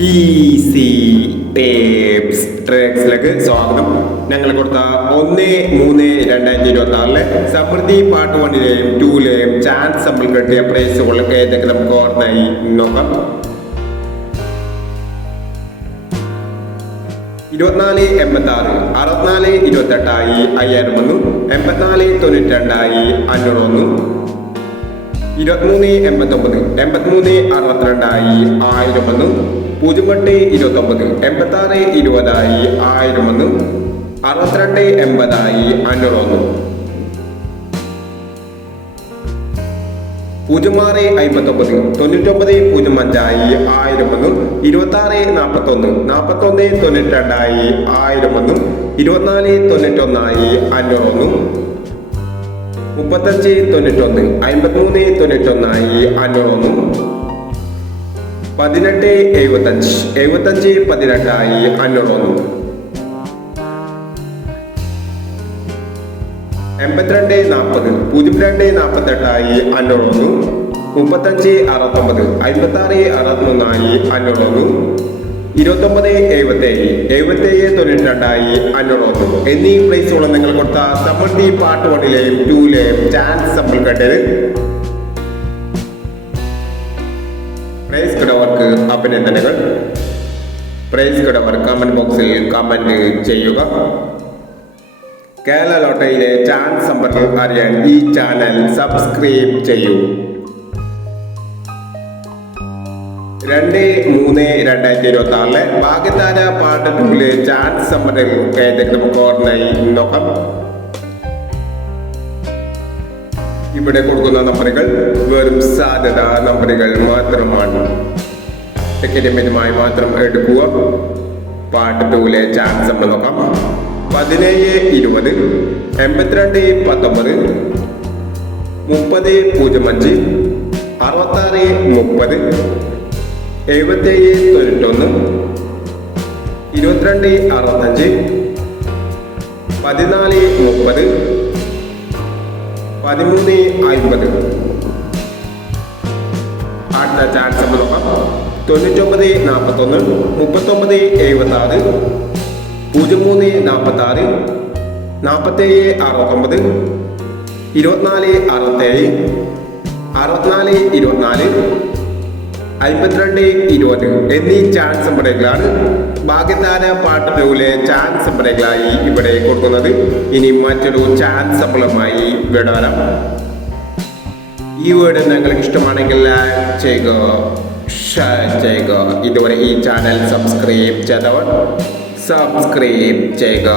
Easy tapes ട്രാക്സിലേക്ക് സ്വാഗതം. ഞങ്ങൾ കൊടുത്ത 1-3-2026 സമൃദ്ധി പാർട്ട് 1-ലെയും 2-ലെയും ചാൻസ് നമ്മൾ കിട്ടിയ പ്രൈസുകളൊക്കെ ഏതൊക്കെ നമുക്ക് ഓർമ്മയായി നോക്കാം. 2486 6428 5000 വന്നു. 8492 501. 2389 8362 1000 വന്നു. 0829 8620 1000 വന്നു. 6280 500 വന്നു. 0659 9905 1000 വന്നു. 2641 4192 1000 വന്നു. 2491 500 വന്നു. 3591 5391 500 വന്നു. 1875 7518 500 വന്നു. 8240 0248 500 വന്നു. 3569 5663 500 വന്നു. 2977 7792 500 വന്നു. എന്നീ പ്രൈസുകൾ നിങ്ങൾ കൊടുത്ത സമൃദ്ധി പാർട്ട് 1-ലെയും 2-ലെയും ചാൻസ് നമ്മൾ കണ്ടത്. പ്രൈസ് കിടവർക്ക് അഭിനന്ദനങ്ങൾ. പ്രൈസ് കിടവർ കമന്റ് ബോക്സിൽ കമന്റ് ചെയ്യുക. കേരള ലോട്ടറിയിലെ ചാൻസ് നമ്പറുകൾ അറിയാൻ ഈ ചാനൽ സബ്സ്ക്രൈബ് ചെയ്യൂ. 2-3-2026 ഭാഗ്യതാര പാർട്ട് 2-ലെ ചാൻസ് നമ്പറുകൾ ഏതൊക്കെ നമുക്ക് ഓർമ്മയായി നോക്കാം. ഇവിടെ കൊടുക്കുന്ന നമ്പറുകൾ വെറും സാധ്യത നമ്പറുകൾ മാത്രമാണ്. ടിക്കറ്റ് മിതമായി മാത്രം എടുക്കുക. പാർട്ട് 2-ലെ ചാൻസ് നമ്മൾ നോക്കാം. 17-20 82-19 30-05 66-30 77-91 22-65 14-30 13-50. അടുത്ത ചാൻസ് നമ്മൾ നോക്കാം. 99-41 39-76 03-46 47-69 24-67 64-24 52-20 എന്നീ ചാൻസ് നമ്പറുകളാണ് ഭാഗ്യതാര പാർട്ട് 2-ലെ ചാൻസ് നമ്പറുകളായി ഇവിടെ കൊടുക്കുന്നത്. ഇനി മറ്റൊരു ചാൻസ് നമ്പറുമായി വിടാം. ഈ വീഡിയോ നിങ്ങൾക്ക് ഇഷ്ടമാണെങ്കിൽ ലൈക്ക് ചെയ്യുക, ഷെയർ ചെയ്യുക. ഇതുവരെ ഈ ചാനൽ സബ്സ്ക്രൈബ് ചെയ്തവർ സബ്സ്ക്രൈബ് ചെയ്യുക.